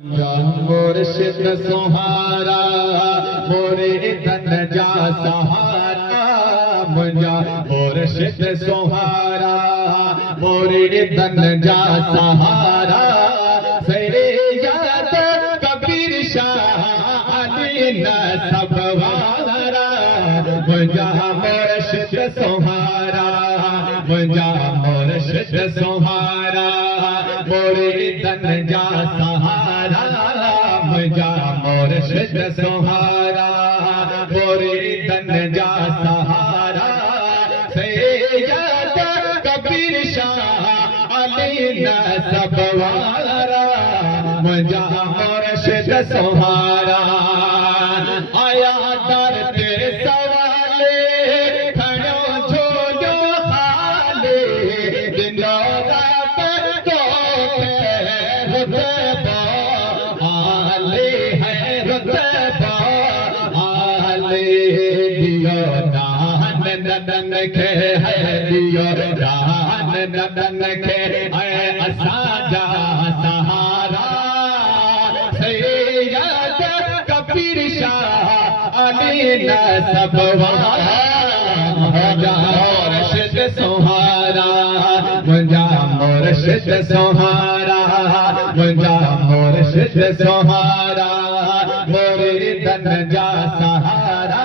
मुर्शिद सुहारा मोरे तन जा सहारा मुंजा मुर्शिद सुहारा मोरे तन जा सहारा सरे याद कबीर शाह अली न सब वारा मुंजा मुर्शिद सुहारा मुंजा मुर्शिद सुहारा मोरे तन जा सहारा मुंजा मुर्शिद सुहारा मोरे तन जा सहारा सैयद कबीर शाह अली न सब वारा मुंजा मुर्शिद सुहारा आया दर तेरे सवाले खड़ो छोड़ो हाले दिनों रात तो रुतबा आले है रुतबा आले दियो दान नदन के है दियो दान नदन के है असाजा सहारा सैयद कबीर शाह अली न सब वारा मुंजा मुर्शिद सुहारा मुंजा मुर्शिद सुहारा मुंजा मुर्शिद सुहारा मोरे तन जा सहारा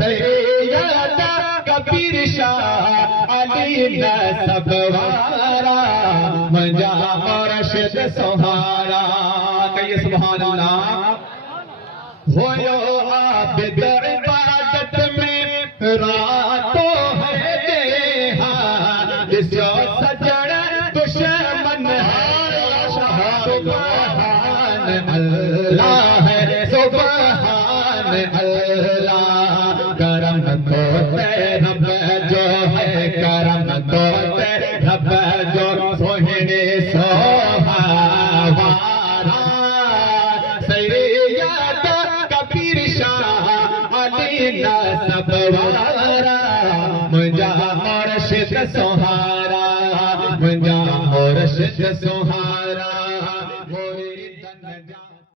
सैयद कबीर शाह अली न सब वारा मुंजा मुर्शिद सुहारा कहिए सुभान अल्लाह होयो आबिद इबादत में रातों है देहा जिसो सजन दुश्मन सुभान अल्लाह है सुभान अल्लाह करम तो रब जो है करम तो रब जो सोहने सोहावारा सैयद कबीर शाह अली न सब वारा मुंजा मुर्शिद सुहारा मुंजा मुर्शिद सुहारा